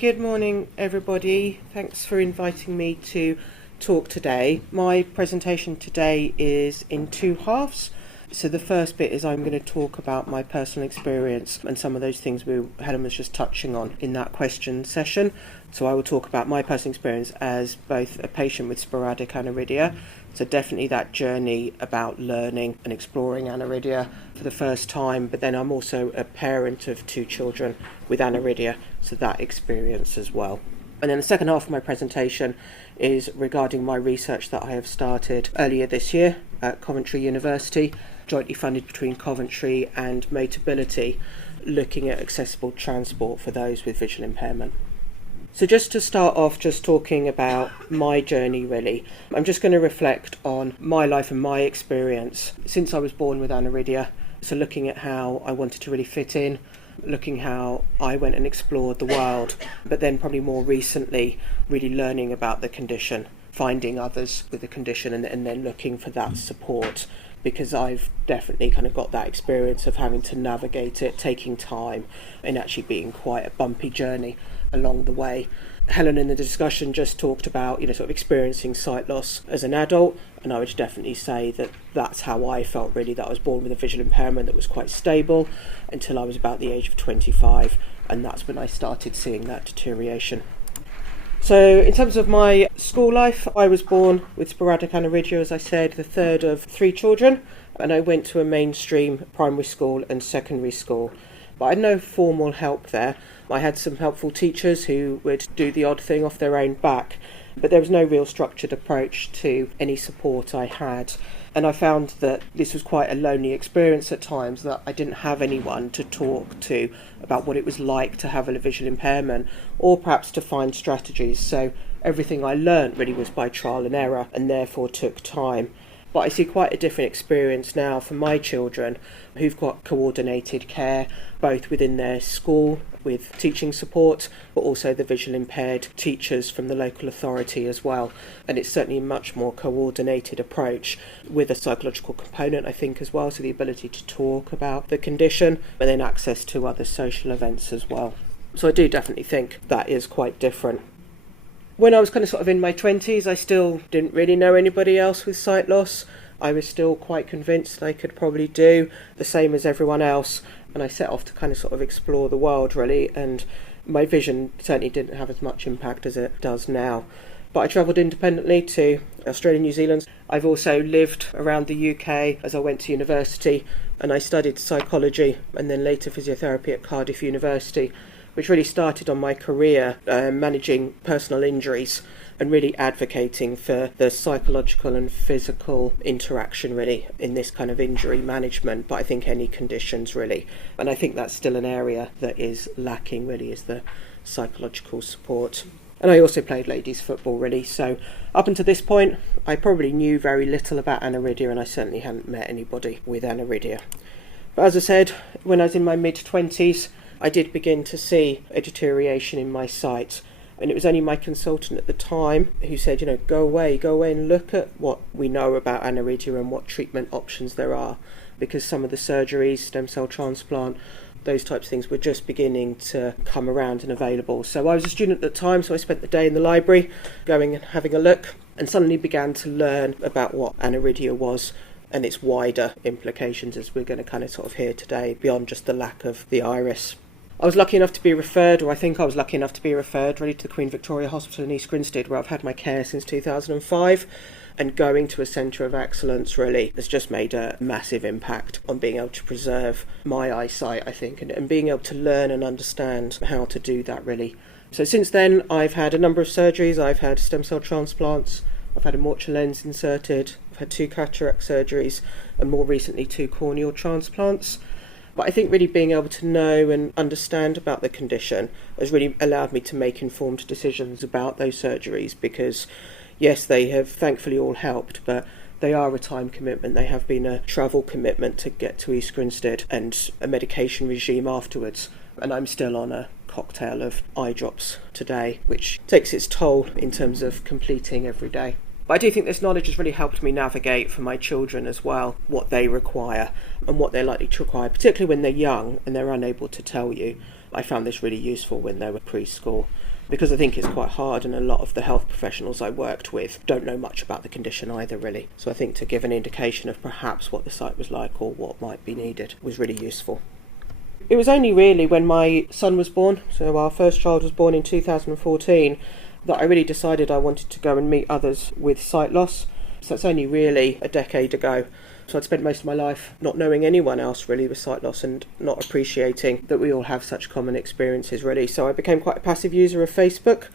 Good morning, everybody. Thanks for inviting me to talk today. My presentation today is in two halves. So the first bit is I'm going to talk about my personal experience and some of those things Helen was just touching on in that question session. So I will talk about my personal experience as both a patient with sporadic aniridia, so definitely that journey about learning and exploring aniridia for the first time, but then I'm also a parent of two children with aniridia, so that experience as well. And then the second half of my presentation is regarding my research that I have started earlier this year at Coventry University, jointly funded between Coventry and Motability, looking at accessible transport for those with visual impairment. So just to start off, just talking about my journey really, I'm just going to reflect on my life and my experience since I was born with aniridia. So looking at how I wanted to really fit in, looking how I went and explored the world, but then probably more recently really learning about the condition, finding others with the condition and then looking for that support, because I've definitely kind of got that experience of having to navigate it, taking time, and actually being quite a bumpy journey along the way. Helen in the discussion just talked about, sort of experiencing sight loss as an adult, and I would definitely say that that's how I felt really, that I was born with a visual impairment that was quite stable until I was about the age of 25, and that's when I started seeing that deterioration. So in terms of my school life, I was born with sporadic aniridia, as I said, the third of three children, and I went to a mainstream primary school and secondary school. But I had no formal help there. I had some helpful teachers who would do the odd thing off their own back, but there was no real structured approach to any support I had. And I found that this was quite a lonely experience at times, that I didn't have anyone to talk to about what it was like to have a visual impairment, or perhaps to find strategies. So everything I learned really was by trial and error, and therefore took time. But I see quite a different experience now for my children who've got coordinated care, both within their school with teaching support, but also the visual impaired teachers from the local authority as well. And it's certainly a much more coordinated approach with a psychological component, I think, as well. So the ability to talk about the condition, but then access to other social events as well. So I do definitely think that is quite different. When I was kind of sort of in my 20s, I still didn't really know anybody else with sight loss. I was still quite convinced I could probably do the same as everyone else, and I set off to kind of sort of explore the world really, and my vision certainly didn't have as much impact as it does now. But I travelled independently to Australia and New Zealand. I've also lived around the UK as I went to university, and I studied psychology and then later physiotherapy at Cardiff University, which really started on my career managing personal injuries and really advocating for the psychological and physical interaction really in this kind of injury management, but I think any conditions really. And I think that's still an area that is lacking really, is the psychological support. And I also played ladies football really, so up until this point I probably knew very little about aniridia, and I certainly hadn't met anybody with aniridia. But as I said, when I was in my mid-20s, I did begin to see a deterioration in my sight, and it was only my consultant at the time who said, go away and look at what we know about aniridia and what treatment options there are, because some of the surgeries, stem cell transplant, those types of things were just beginning to come around and available. So I was a student at the time, so I spent the day in the library going and having a look, and suddenly began to learn about what aniridia was and its wider implications, as we're going to kind of sort of hear today, beyond just the lack of the iris. I was lucky enough to be referred, or I think I was lucky enough to be referred really to the Queen Victoria Hospital in East Grinstead, where I've had my care since 2005, and going to a centre of excellence really has just made a massive impact on being able to preserve my eyesight, I think, and being able to learn and understand how to do that really. So since then I've had a number of surgeries. I've had stem cell transplants, I've had a mortual lens inserted, I've had 2 cataract surgeries, and more recently 2 corneal transplants. But I think really being able to know and understand about the condition has really allowed me to make informed decisions about those surgeries, because yes, they have thankfully all helped, but they are a time commitment. They have been a travel commitment to get to East Grinstead and a medication regime afterwards. And I'm still on a cocktail of eye drops today, which takes its toll in terms of completing every day. But I do think this knowledge has really helped me navigate for my children as well what they require and what they're likely to require, particularly when they're young and they're unable to tell you. I found this really useful when they were preschool, because I think it's quite hard, and a lot of the health professionals I worked with don't know much about the condition either, really. So I think to give an indication of perhaps what the site was like or what might be needed was really useful. It was only really when my son was born, so our first child was born in 2014, that I really decided I wanted to go and meet others with sight loss. So it's only really a decade ago. So I'd spent most of my life not knowing anyone else really with sight loss and not appreciating that we all have such common experiences really. So I became quite a passive user of Facebook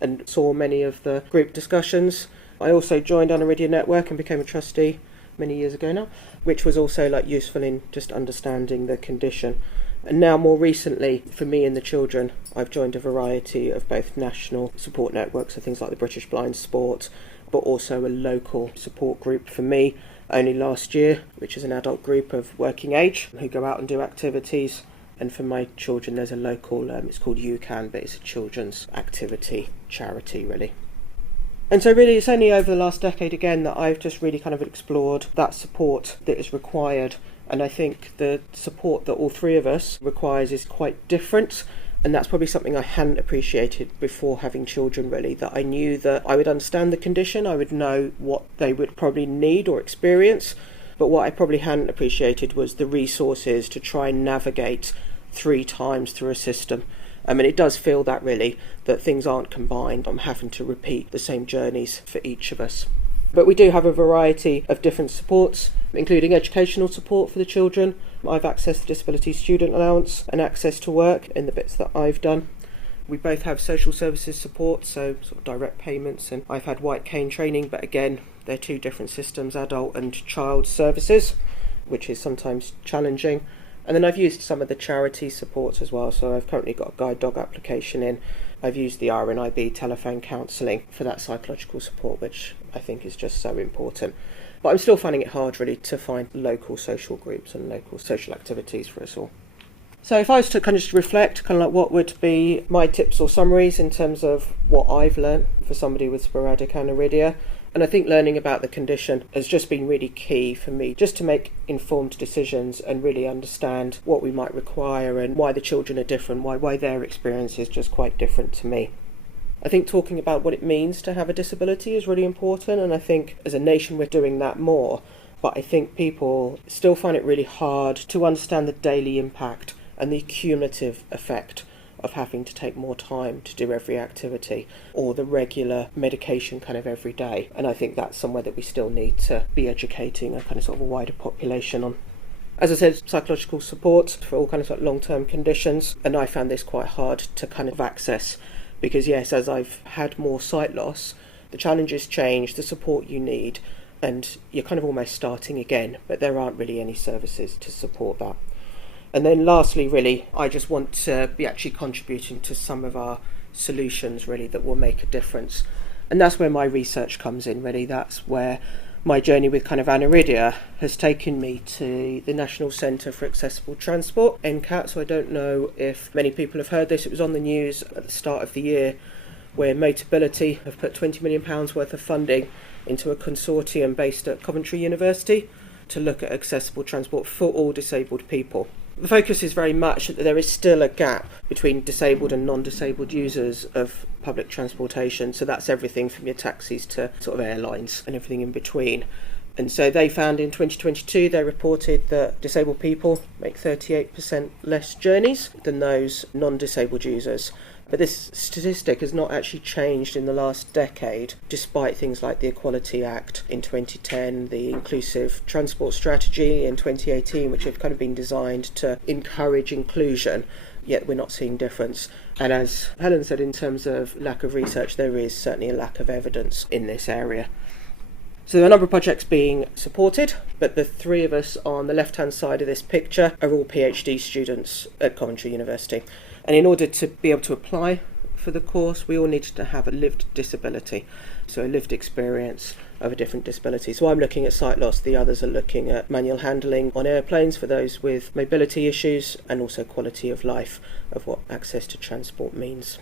and saw many of the group discussions. I also joined Aniridia Network and became a trustee many years ago now, which was also useful in just understanding the condition. And now more recently, for me and the children, I've joined a variety of both national support networks, so things like the British Blind Sport, but also a local support group for me only last year, which is an adult group of working age who go out and do activities. And for my children, there's a local, it's called UCAN, but it's a children's activity charity, really. And so really it's only over the last decade again that I've just really kind of explored that support that is required. And I think the support that all three of us requires is quite different. And that's probably something I hadn't appreciated before having children, really, that I knew that I would understand the condition, I would know what they would probably need or experience. But what I probably hadn't appreciated was the resources to try and navigate 3 times through a system. And it does feel that, really, that things aren't combined. I'm having to repeat the same journeys for each of us. But we do have a variety of different supports, including educational support for the children. I've accessed the Disability Student Allowance and access to work in the bits that I've done. We both have social services support, so sort of direct payments, and I've had white cane training, but again, they're 2 different systems, adult and child services, which is sometimes challenging. And then I've used some of the charity supports as well, so I've currently got a guide dog application in. I've used the RNIB telephone counselling for that psychological support, which I think is just so important. But I'm still finding it hard, really, to find local social groups and local social activities for us all. So if I was to kind of just reflect, kind of like what would be my tips or summaries in terms of what I've learned for somebody with sporadic aniridia, and I think learning about the condition has just been really key for me, just to make informed decisions and really understand what we might require and why the children are different, why their experience is just quite different to me. I think talking about what it means to have a disability is really important, and I think as a nation we're doing that more, but I think people still find it really hard to understand the daily impact and the cumulative effect of having to take more time to do every activity or the regular medication kind of every day. And I think that's somewhere that we still need to be educating a kind of sort of a wider population on. As I said, psychological support for all kinds of long-term conditions, and I found this quite hard to kind of access because, yes, as I've had more sight loss, the challenges change, the support you need, and you're kind of almost starting again, but there aren't really any services to support that. And then lastly, really, I just want to be actually contributing to some of our solutions, really, that will make a difference. And that's where my research comes in, really. That's where my journey with kind of aniridia has taken me to the National Centre for Accessible Transport, NCAT. So I don't know if many people have heard this. It was on the news at the start of the year where Motability have put £20 million worth of funding into a consortium based at Coventry University to look at accessible transport for all disabled people. The focus is very much that there is still a gap between disabled and non-disabled users of public transportation. So that's everything from your taxis to sort of airlines and everything in between. And so they found in 2022, they reported that disabled people make 38% less journeys than those non-disabled users. But this statistic has not actually changed in the last decade, despite things like the Equality Act in 2010, the Inclusive Transport Strategy in 2018, which have kind of been designed to encourage inclusion, yet we're not seeing difference. And as Helen said, in terms of lack of research, there is certainly a lack of evidence in this area. So there are a number of projects being supported, but the 3 of us on the left-hand side of this picture are all PhD students at Coventry University. And in order to be able to apply for the course, we all needed to have a lived disability, so a lived experience of a different disability. So I'm looking at sight loss, the others are looking at manual handling on airplanes for those with mobility issues, and also quality of life of what access to transport means.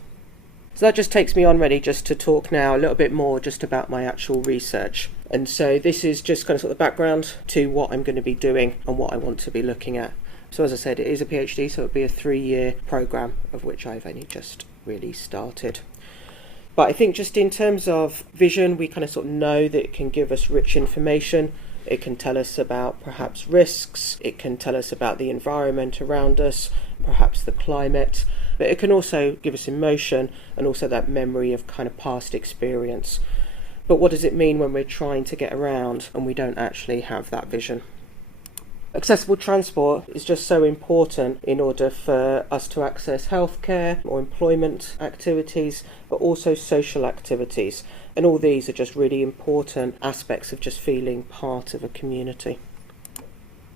So that just takes me on really just to talk now a little bit more just about my actual research. And so this is just kind of sort of the background to what I'm going to be doing and what I want to be looking at. So as I said, it is a PhD, so it'll be a 3-year programme, of which I've only just really started. But I think just in terms of vision, we kind of sort of know that it can give us rich information. It can tell us about perhaps risks. It can tell us about the environment around us, perhaps the climate. But it can also give us emotion and also that memory of kind of past experience. But what does it mean when we're trying to get around and we don't actually have that vision? Accessible transport is just so important in order for us to access healthcare or employment activities, but also social activities. And all these are just really important aspects of just feeling part of a community.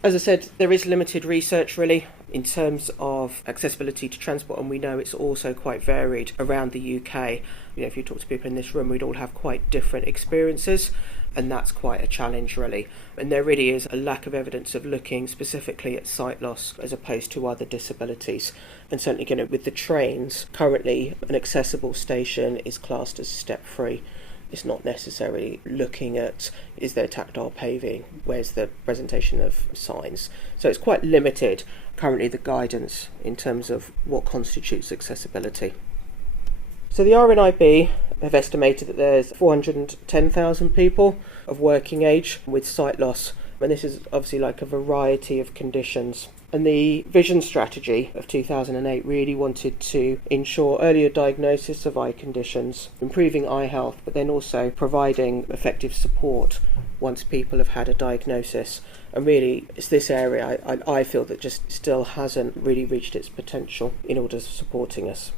As I said, there is limited research really in terms of accessibility to transport, and we know it's also quite varied around the UK. If you talk to people in this room, we'd all have quite different experiences, and that's quite a challenge really. And there really is a lack of evidence of looking specifically at sight loss as opposed to other disabilities. And certainly, with the trains, currently an accessible station is classed as step-free. It's not necessarily looking at, is there tactile paving, where's the presentation of signs. So it's quite limited currently, the guidance in terms of what constitutes accessibility. So the RNIB have estimated that there's 410,000 people of working age with sight loss, and this is obviously like a variety of conditions. And the vision strategy of 2008 really wanted to ensure earlier diagnosis of eye conditions, improving eye health, but then also providing effective support once people have had a diagnosis. And really, it's this area I feel that just still hasn't really reached its potential in order of supporting us.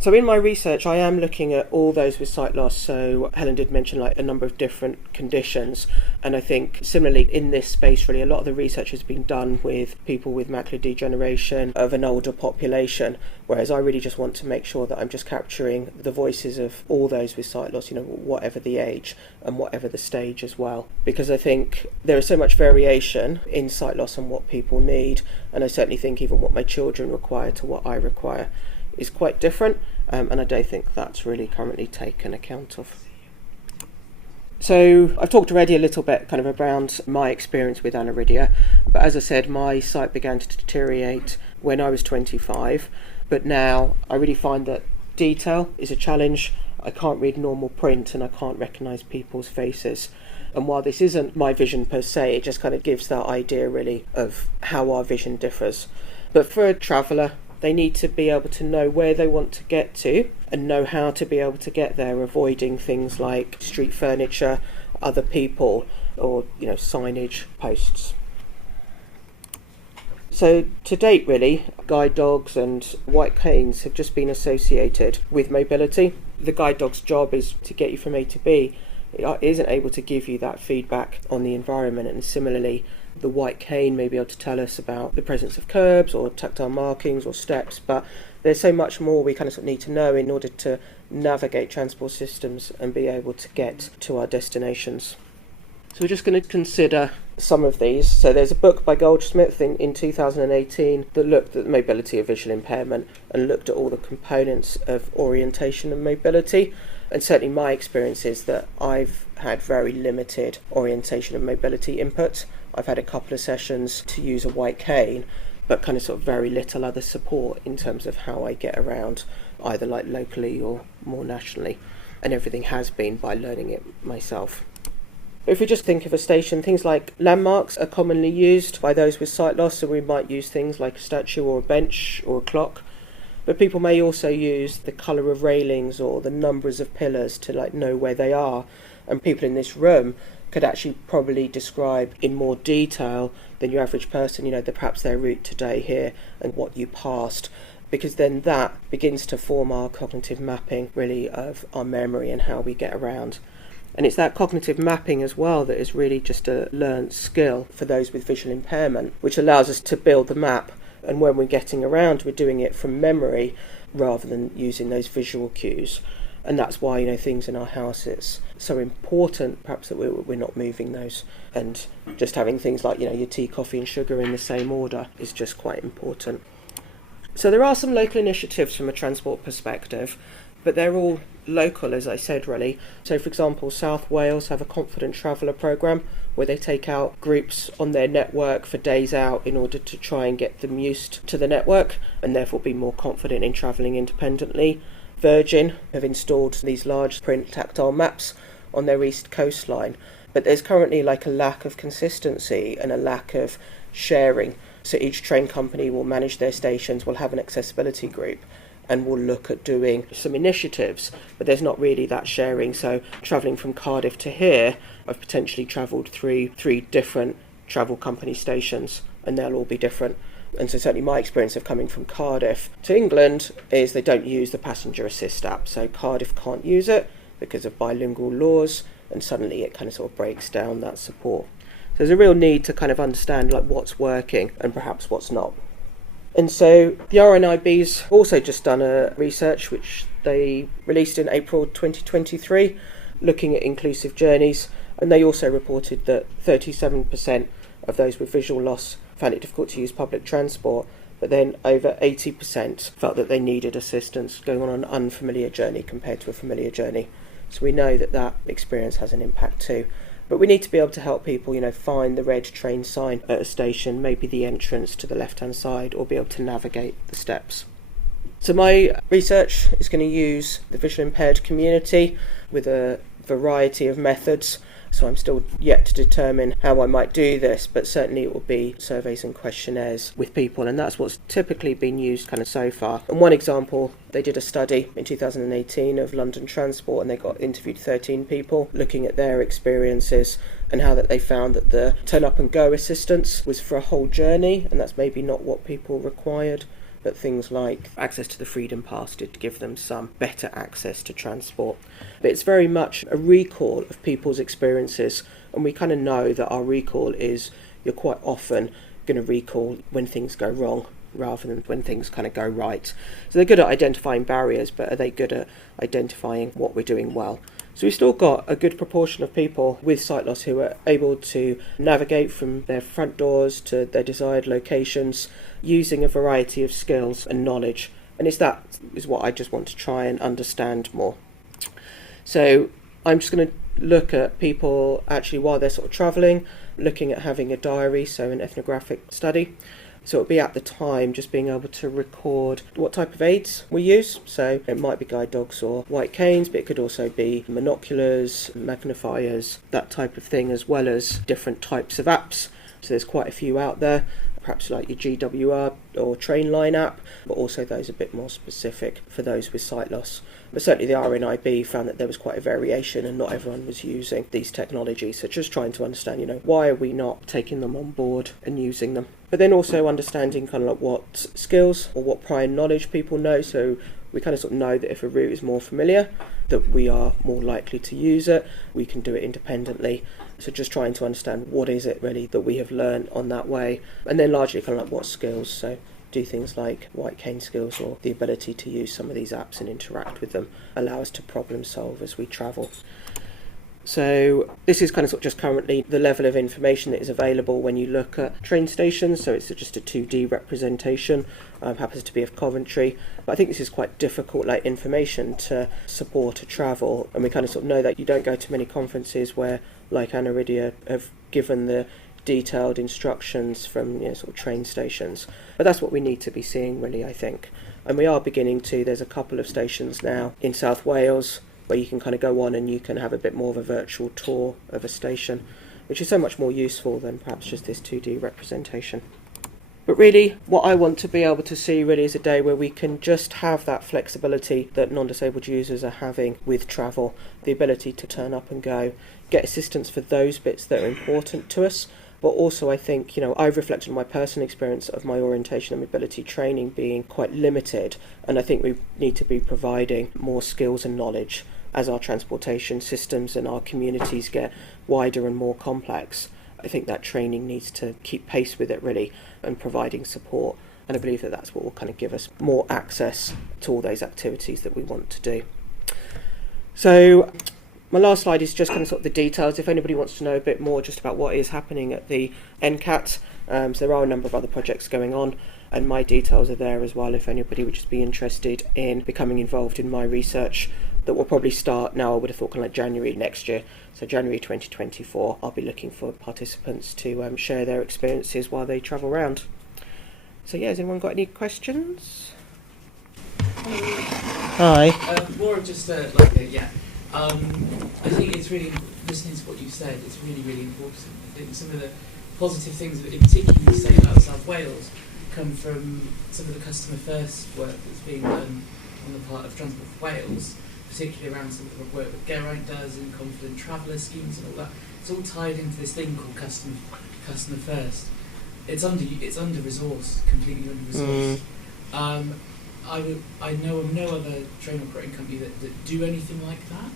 So in my research, I am looking at all those with sight loss. So Helen did mention like a number of different conditions. And I think similarly in this space, really, a lot of the research has been done with people with macular degeneration of an older population. Whereas I really just want to make sure that I'm just capturing the voices of all those with sight loss, whatever the age and whatever the stage as well. Because I think there is so much variation in sight loss and what people need. And I certainly think even what my children require to what I require is quite different, and I don't think that's really currently taken account of. So I've talked already a little bit kind of around my experience with aniridia, but as I said, my sight began to deteriorate when I was 25, but now I really find that detail is a challenge. I can't read normal print and I can't recognise people's faces. And while this isn't my vision per se, it just kind of gives that idea really of how our vision differs. But for a traveller, they need to be able to know where they want to get to and know how to be able to get there, avoiding things like street furniture, other people, or signage posts. So to date really, guide dogs and white canes have just been associated with mobility. The guide dog's job is to get you from A to B. It isn't able to give you that feedback on the environment, and similarly the white cane may be able to tell us about the presence of curbs or tactile markings or steps, but there's so much more we kind of need to know in order to navigate transport systems and be able to get to our destinations. So we're just going to consider some of these. So there's a book by Goldsmith in 2018 that looked at the mobility of visual impairment and looked at all the components of orientation and mobility. And certainly my experience is that I've had very limited orientation and mobility input. I've had a couple of sessions to use a white cane, but kind of sort of very little other support in terms of how I get around, either like locally or more nationally. And everything has been by learning it myself. If we just think of a station, things like landmarks are commonly used by those with sight loss, so we might use things like a statue or a bench or a clock. But people may also use the colour of railings or the numbers of pillars to know where they are. And people in this room could actually probably describe in more detail than your average person, perhaps their route today here and what you passed, because then that begins to form our cognitive mapping really of our memory and how we get around. And it's that cognitive mapping as well that is really just a learned skill for those with visual impairment, which allows us to build the map. And when we're getting around, we're doing it from memory rather than using those visual cues. And that's why, things in our house, it's so important perhaps that we're not moving those. And just having things like, your tea, coffee and sugar in the same order is just quite important. So there are some local initiatives from a transport perspective. but they're all local, as I said, really. So, for example, South Wales have a Confident Traveller programme where they take out groups on their network for days out in order to try and get them used to the network and therefore be more confident in travelling independently. Virgin have installed these large print tactile maps on their east coastline, but there's currently like a lack of consistency and a lack of sharing. So each train company will manage their stations, will have an accessibility group, and will look at doing some initiatives, but there's not really that sharing. So travelling from Cardiff to here, I've potentially travelled through 3 different travel company stations, and they'll all be different. And so certainly my experience of coming from Cardiff to England is they don't use the Passenger Assist app, so Cardiff can't use it because of bilingual laws, and suddenly it kind of sort of breaks down that support. So there's a real need to kind of understand like what's working and perhaps what's not. And so the RNIB's also just done a research which they released in April 2023 looking at inclusive journeys, and they also reported that 37% of those with visual loss found it difficult to use public transport, but then over 80% felt that they needed assistance going on an unfamiliar journey compared to a familiar journey. So we know that that experience has an impact too. But we need to be able to help people, find the red train sign at a station, maybe the entrance to the left-hand side, or be able to navigate the steps. So my research is going to use the visually impaired community with a variety of methods. So I'm still yet to determine how I might do this, but certainly it will be surveys and questionnaires with people, and that's what's typically been used kind of so far. And one example, they did a study in 2018 of London Transport, and they interviewed 13 people looking at their experiences and how that they found that the turn up and go assistance was for a whole journey, and that's maybe not what people required. But things like access to the Freedom Pass did give them some better access to transport. But it's very much a recall of people's experiences, and we kind of know that our recall is you're quite often going to recall when things go wrong rather than when things kind of go right. So they're good at identifying barriers, but are they good at identifying what we're doing well? So we've still got a good proportion of people with sight loss who are able to navigate from their front doors to their desired locations using a variety of skills and knowledge. And that is what I just want to try and understand more. So I'm just going to look at people actually while they're sort of travelling, looking at having a diary, so an ethnographic study. So it'll be at the time just being able to record what type of aids we use. So it might be guide dogs or white canes, but it could also be monoculars, magnifiers, that type of thing, as well as different types of apps. So there's quite a few out there, perhaps like your GWR or Trainline app, but also those a bit more specific for those with sight loss. But certainly the RNIB found that there was quite a variation and not everyone was using these technologies. So just trying to understand, why are we not taking them on board and using them? But then also understanding kind of like what skills or what prior knowledge people know. So we kind of sort of know that if a route is more familiar, that we are more likely to use it. We can do it independently. So just trying to understand what is it really that we have learned on that way. And then largely kind of like what skills. So do things like white cane skills or the ability to use some of these apps and interact with them, allow us to problem solve as we travel. So this is kind of sort of just currently the level of information that is available when you look at train stations. So it's just a 2D representation. Happens to be of Coventry. But I think this is quite difficult information to support a travel. And we kind of sort of know that you don't go to many conferences where, like Anaridia, have given the detailed instructions from sort of train stations. But that's what we need to be seeing really, I think. And we are beginning to, there's a couple of stations now in South Wales where you can kind of go on and you can have a bit more of a virtual tour of a station, which is so much more useful than perhaps just this 2D representation. But really, what I want to be able to see really is a day where we can just have that flexibility that non-disabled users are having with travel, the ability to turn up and go, get assistance for those bits that are important to us. But also I think, I've reflected on my personal experience of my orientation and mobility training being quite limited, and I think we need to be providing more skills and knowledge as our transportation systems and our communities get wider and more complex. I think that training needs to keep pace with it really and providing support, and I believe that that's what will kind of give us more access to all those activities that we want to do. So my last slide is just kind of sort of the details. If anybody wants to know a bit more just about what is happening at the NCAT, So there are a number of other projects going on, and my details are there as well if anybody would just be interested in becoming involved in my research that will probably start now. I would have thought kind of like January next year. So January 2024, I'll be looking for participants to share their experiences while they travel around. So yeah, has anyone got any questions? Hi. More of just I think it's really, listening to what you said, it's really, really important. I think some of the positive things that in particular you say about South Wales come from some of the customer first work that's being done on the part of Transport for Wales, particularly around some of the work that Geraint does and Confident Traveller schemes and all that. It's all tied into this thing called customer first. It's under resourced, completely under resourced. I know of no other train operating company that do anything like that.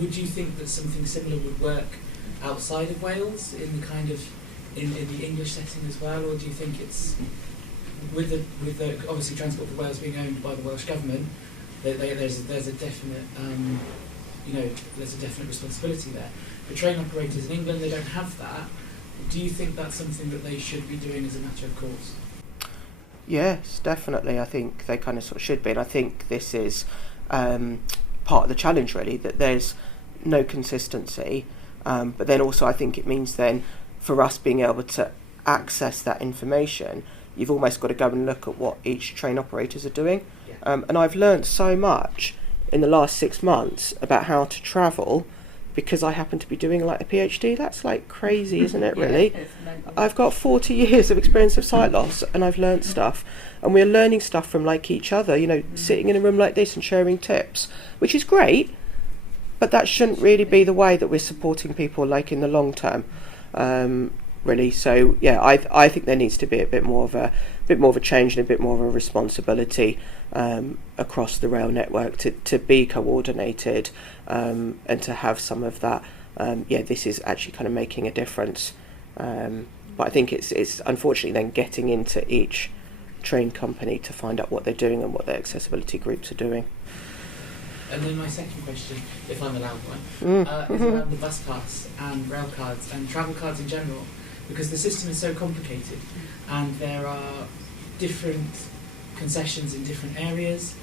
Would you think that something similar would work outside of Wales in the kind of in the English setting as well, or do you think it's with the obviously Transport for Wales being owned by the Welsh government, there's a definite there's a definite responsibility there. The train operators in England, they don't have that. Do you think that's something that they should be doing as a matter of course? Yes, definitely. I think they kind of sort of should be, and I think this is part of the challenge really, that there's no consistency, but then also I think it means then for us being able to access that information, you've almost got to go and look at what each train operators are doing. Yeah. And I've learned so much in the last 6 months about how to travel because I happen to be doing like a PhD. That's like crazy, isn't it, really? I've got 40 years of experience of sight loss and I've learned stuff. And we're learning stuff from like each other, sitting in a room like this and sharing tips, which is great, but that shouldn't really be the way that we're supporting people like in the long term. Really, so yeah, I think there needs to be a bit more of a change and a bit more of a responsibility across the rail network to be coordinated and to have some of that. This is actually kind of making a difference. But I think it's unfortunately then getting into each train company to find out what they're doing and what their accessibility groups are doing. And then my second question, if I'm allowed one, is around the bus pass and rail cards and travel cards in general, because the system is so complicated and there are different concessions in different areas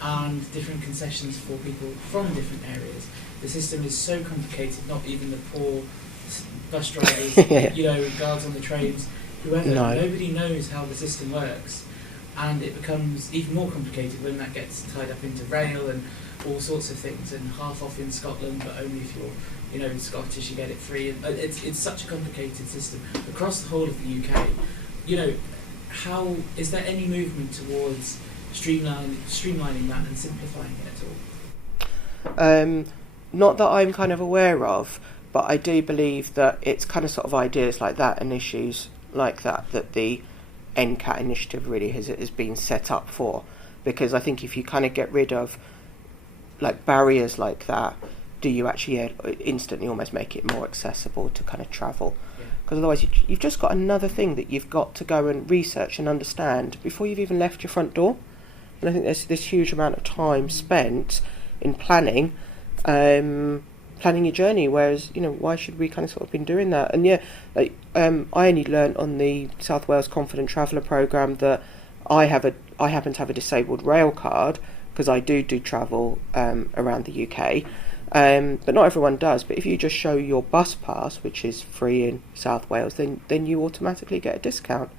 and different concessions for people from different areas. The system is so complicated, not even the poor bus drivers, guards on the trains, whoever, nobody knows how the system works, and it becomes even more complicated when that gets tied up into rail and all sorts of things, and half off in Scotland, but only if you're Scottish, you get it free. And it's such a complicated system across the whole of the UK. How is there any movement towards streamlining that and simplifying it at all? Not that I'm kind of aware of, but I do believe that it's kind of sort of ideas like that and issues like that the NCAT initiative really has been set up for, because I think if you kind of get rid of like barriers like that, do you actually instantly almost make it more accessible to kind of travel? Because otherwise you've just got another thing that you've got to go and research and understand before you've even left your front door. And I think there's this huge amount of time spent in planning your journey, whereas why should we kind of sort of been doing that? And I only learnt on the South Wales Confident Traveller programme that I happen to have a disabled rail card because I do travel around the UK, but not everyone does. But if you just show your bus pass, which is free in South Wales, then you automatically get a discount.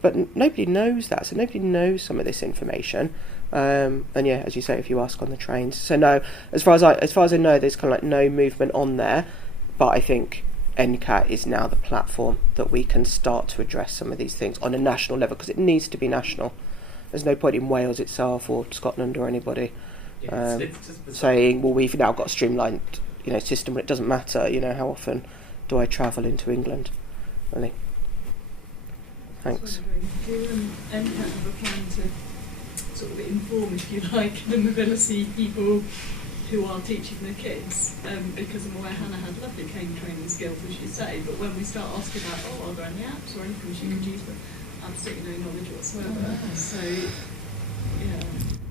But nobody knows that, so nobody knows some of this information. And as you say, if you ask on the trains, so no, as far as I know, there's kind of like no movement on there. But I think NCAT is now the platform that we can start to address some of these things on a national level, because it needs to be national. There's no point in Wales itself or Scotland or anybody saying, well, we've now got a streamlined system, but it doesn't matter. How often do I travel into England? Really. Thanks. Do NCAT have a plan to sort of inform, if you like, the mobility people who are teaching their kids? Because I'm aware Hannah had lovely cane training skills, as you say, but when we start asking about, are there any apps or anything she could use, but absolutely no knowledge whatsoever. So, yeah.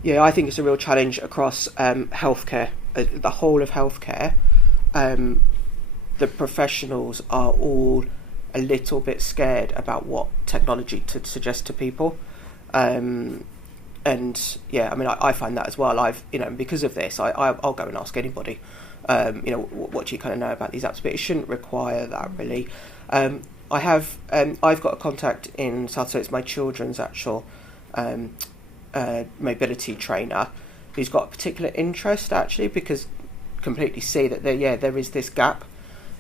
Yeah, I think it's a real challenge across healthcare, the whole of healthcare. The professionals are all a little bit scared about what technology to suggest to people. And yeah, I mean, I find that as well. I've, because of this, I'll go and ask anybody, what do you kind of know about these apps? But it shouldn't require that, really. I've got a contact in South, so it's my children's actual mobility trainer, who's got a particular interest, actually, because completely see that there is this gap.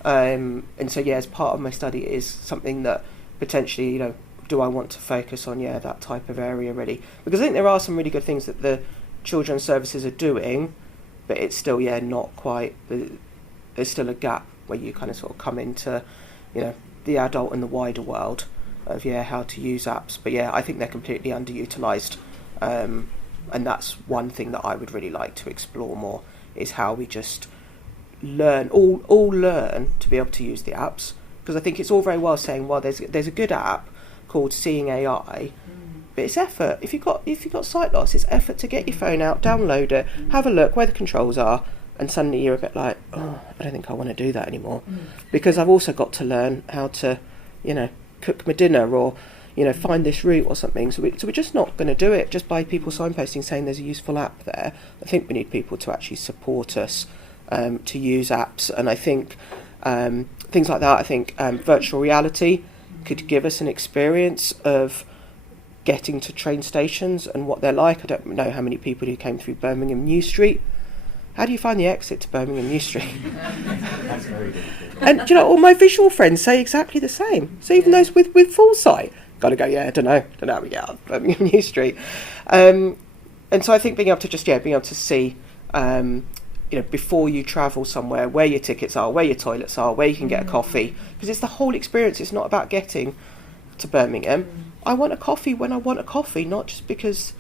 And so, as part of my study, it is something that potentially, do I want to focus on, that type of area, really? Because I think there are some really good things that the children's services are doing, but it's still, not quite, there's still a gap where you kind of sort of come into, the adult and the wider world of, how to use apps. But I think they're completely underutilised. And that's one thing that I would really like to explore more, is how we just all learn to be able to use the apps. Because I think it's all very well saying, well, there's a good app called Seeing AI, but it's effort. If you've got sight loss, it's effort to get your phone out, download it, have a look where the controls are, and suddenly you're a bit like, oh, I don't think I want to do that anymore, because I've also got to learn how to, cook my dinner, or find this route or something. So we're just not going to do it just by people signposting saying there's a useful app there. I think we need people to actually support us to use apps, and I think things like that. I think virtual reality could give us an experience of getting to train stations and what they're like. I don't know how many people who came through Birmingham New Street. How do you find the exit to Birmingham New Street? That's very difficult. And all my visual friends say exactly the same. So even those with full sight, got to go, I don't know how we get out of Birmingham New Street. And so I think being able to just, being able to see, before you travel somewhere, where your tickets are, where your toilets are, where you can get a coffee, because it's the whole experience. It's not about getting to Birmingham. I want a coffee when I want a coffee, not just because,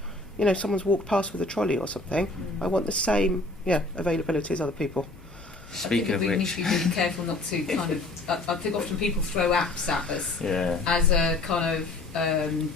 someone's walked past with a trolley or something. I want the same, availability as other people. Speaking of which, we need to be really careful not to kind of. I think often people throw apps at us as a kind of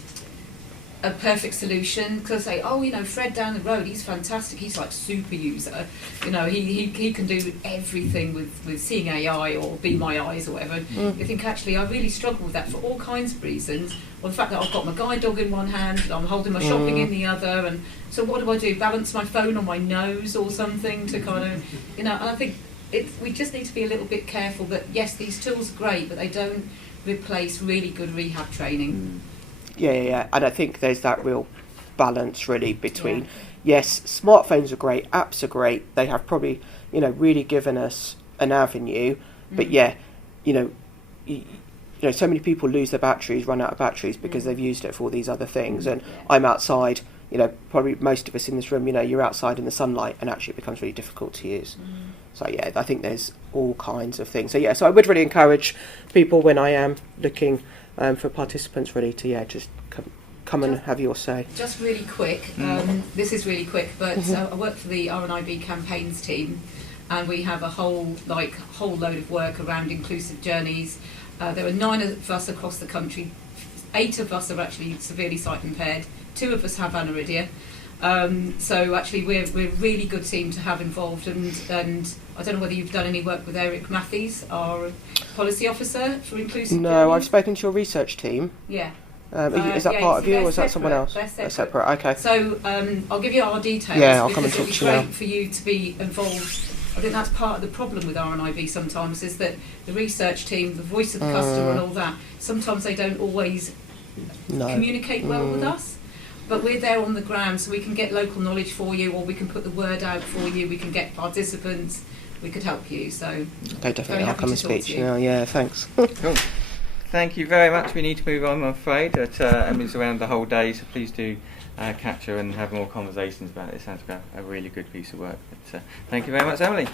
a perfect solution, because they say, Fred down the road, he's fantastic. He's like super user. He can do everything with Seeing AI or Be My Eyes or whatever. You think, actually, I really struggle with that for all kinds of reasons. Or the fact that I've got my guide dog in one hand, and I'm holding my shopping in the other, and so what do? Balance my phone on my nose or something to kind of, and I think we just need to be a little bit careful that, yes, these tools are great, but they don't replace really good rehab training. Yeah. And I think there's that real balance, really, between, yes, smartphones are great, apps are great, they have probably, really given us an avenue, but so many people lose their batteries, run out of batteries because they've used it for all these other things. And I'm outside, probably most of us in this room, you're outside in the sunlight, and actually it becomes really difficult to use. So I think there's all kinds of things. So I would really encourage people, when I am looking for participants, really to just come and have your say. Just really quick, this is really quick, but I work for the RNIB campaigns team, and we have a whole load of work around inclusive journeys. There are 9 of us across the country. 8 of us are actually severely sight impaired. 2 of us have aniridia. So actually we're a really good team to have involved, and I don't know whether you've done any work with Eric Matthews, our policy officer for inclusive No, journeys. I've spoken to your research team. Yeah. Is that part of you, or is that someone else? They're separate. Okay. So I'll give you our details. Yeah, I'll come and talk to you. It's great for you to be involved. I think that's part of the problem with RNIB sometimes, is that the research team, the voice of the customer and all that, sometimes they don't always communicate well with us. But we're there on the ground, so we can get local knowledge for you, or we can put the word out for you, we can get participants, we could help you. So okay, definitely, I'll come and speak to you now. Yeah, thanks. Cool. Thank you very much. We need to move on, I'm afraid. Emmy's around the whole day, so please do catch her and have more conversations about it. It sounds like a really good piece of work. But thank you very much, Emily.